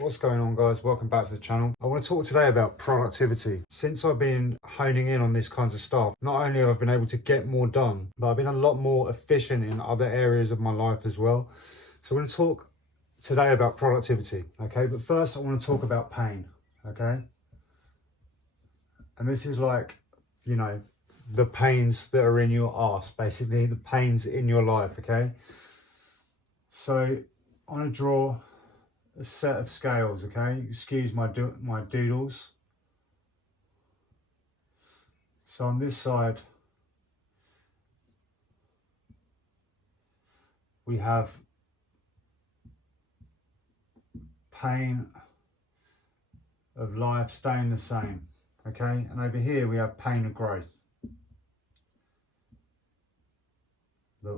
What's going on, guys? Welcome back to the channel. I want to talk today about productivity. Since I've been honing in on this kinds of stuff, not only have I been able to get more done, but I've been a lot more efficient in other areas of my life as well. So I'm going to talk today about productivity, okay? But first I want to talk about pain, okay? And this is like, you know, the pains that are in your arse, basically, the pains in your life, okay? So I want to draw a set of scales, okay? Excuse my doodles. So on this side, we have pain of life staying the same, okay? And over here we have pain of growth,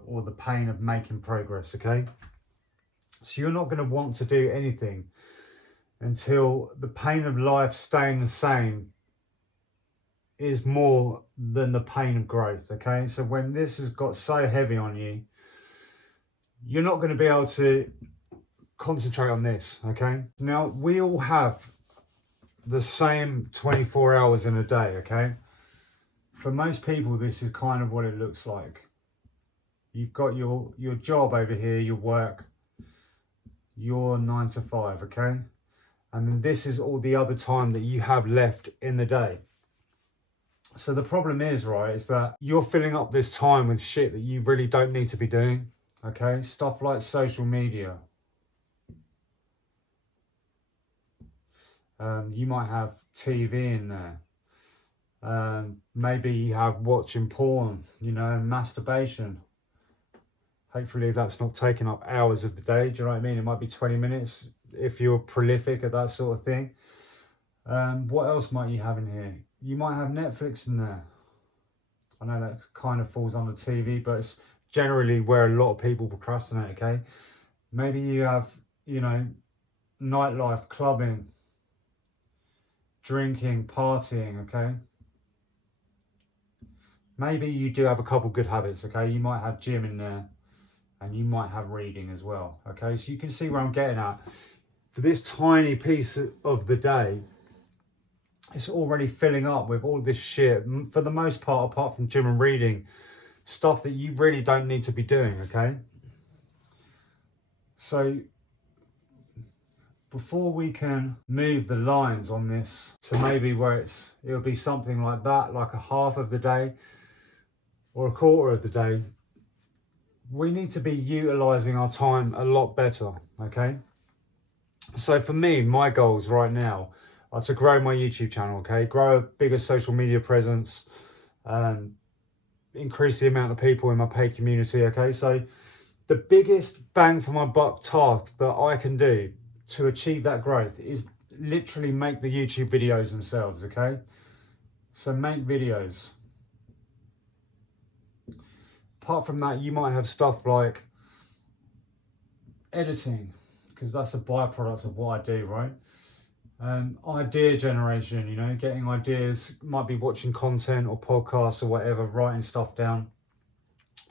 or the pain of making progress, okay? So you're not going to want to do anything until the pain of life staying the same is more than the pain of growth, okay? So when this has got so heavy on you, you're not going to be able to concentrate on this, okay? Now, we all have the same 24 hours in a day, okay? For most people, this is kind of what it looks like. You've got your job over here, your work, your 9 to 5, okay? And then this is all the other time that you have left in the day. So the problem is, right, is that you're filling up this time with shit that you really don't need to be doing, okay? Stuff like social media. You might have TV in there. Maybe you have watching porn, you know, masturbation. Hopefully that's not taking up hours of the day. Do you know what I mean? It might be 20 minutes if you're prolific at that sort of thing. What else might you have in here? You might have Netflix in there. I know that kind of falls on the TV, but it's generally where a lot of people procrastinate, okay? Maybe you have, you know, nightlife, clubbing, drinking, partying, okay? Maybe you do have a couple good habits, okay? You might have gym in there, and you might have reading as well, okay? So you can see where I'm getting at. For this tiny piece of the day, it's already filling up with all this shit, for the most part, apart from gym and reading, stuff that you really don't need to be doing, okay? So before we can move the lines on this to maybe where it'll be something like that, like a half of the day or a quarter of the day, we need to be utilizing our time a lot better, okay? So for me, my goals right now are to grow my YouTube channel, okay? Grow a bigger social media presence, increase the amount of people in my paid community, okay? So the biggest bang for my buck task that I can do to achieve that growth is literally make the YouTube videos themselves, okay? So make videos. Apart from that, you might have stuff like editing, because that's a byproduct of what I do, right? Idea generation, you know, getting ideas, might be watching content or podcasts or whatever, writing stuff down,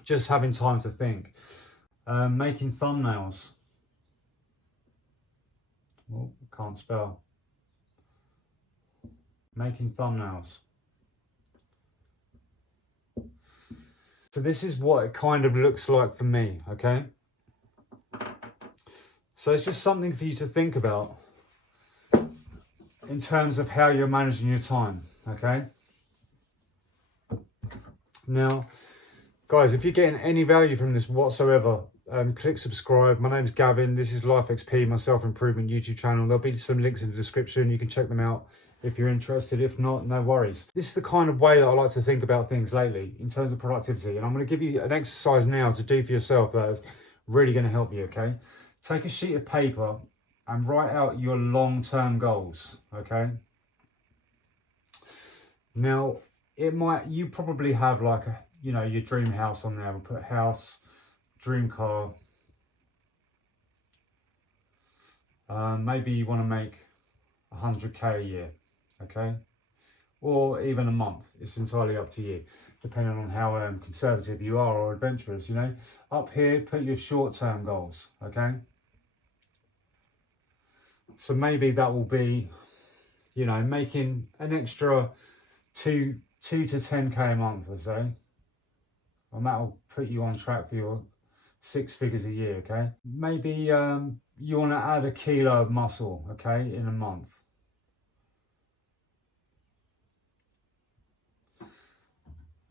just having time to think. Making thumbnails. Oh, can't spell. Making thumbnails. So this is what it kind of looks like for me, okay? So it's just something for you to think about in terms of how you're managing your time, okay? Now, guys, if you're getting any value from this whatsoever, click subscribe. My name's Gavin. This is L.F.G, my self-improvement YouTube channel. There'll be some links in the description. You can check them out if you're interested. If not, no worries. This is the kind of way that I like to think about things lately in terms of productivity. And I'm going to give you an exercise now to do for yourself that is really going to help you, okay? Take a sheet of paper and write out your long-term goals, okay? Now, you probably have like a, you know, your dream house on there. We'll put house, dream car. Maybe you want to make 100k a year, okay? Or even a month. It's entirely up to you, depending on how conservative you are or adventurous, you know. Up here, put your short-term goals, okay? So maybe that will be, you know, making an extra 2 to 10k a month, I say, and that will put you on track for your 6 figures a year. Okay, maybe you want to add a kilo of muscle, okay, in a month.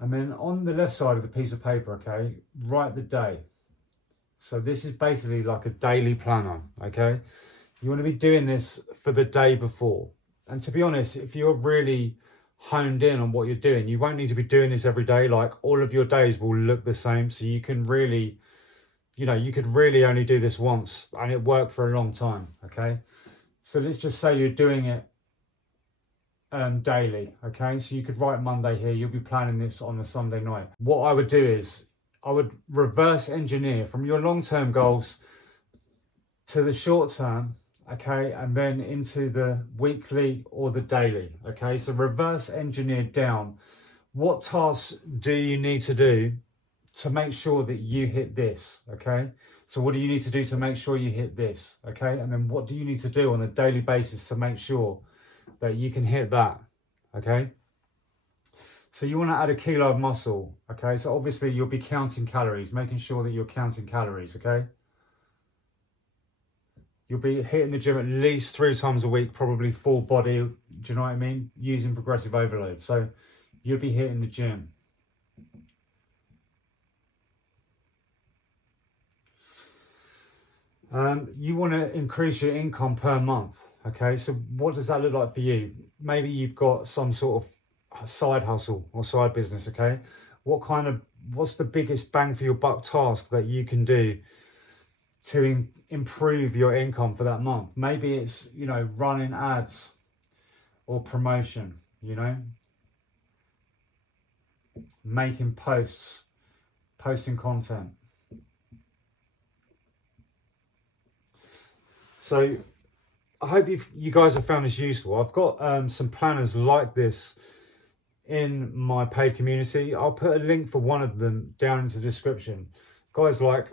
And then on the left side of the piece of paper, okay, write the day. So this is basically like a daily planner, okay? You want to be doing this for the day before. And to be honest, if you're really honed in on what you're doing, you won't need to be doing this every day. Like, all of your days will look the same. So you can really, you know, you could really only do this once and it worked for a long time, okay? So let's just say you're doing it daily, okay? So you could write Monday here, you'll be planning this on a Sunday night. What I would do is I would reverse engineer from your long-term goals to the short term, okay, and then into the weekly or the daily, okay? So reverse engineer down, what tasks do you need to do to make sure that you hit this, okay? So what do you need to do to make sure you hit this, okay? And then what do you need to do on a daily basis to make sure that you can hit that, okay? So you want to add a kilo of muscle, okay? So obviously you'll be counting calories, making sure that you're counting calories, okay? You'll be hitting the gym at least 3 times a week, probably full body, do you know what I mean? Using progressive overload. So you'll be hitting the gym. You want to increase your income per month, okay? So what does that look like for you? Maybe you've got some sort of side hustle or side business, okay? What's the biggest bang for your buck task that you can do to improve your income for that month? Maybe it's, you know, running ads or promotion, you know, making posts, posting content. So I hope you guys have found this useful. I've got some planners like this in my paid community. I'll put a link for one of them down in the description. Guys, like,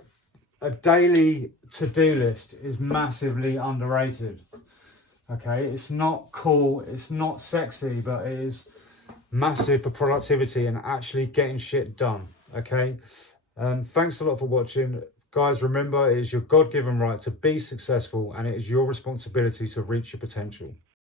a daily to-do list is massively underrated, okay? It's not cool, it's not sexy, but it is massive for productivity and actually getting shit done, okay? Thanks a lot for watching. Guys, remember, it is your God-given right to be successful, and it is your responsibility to reach your potential.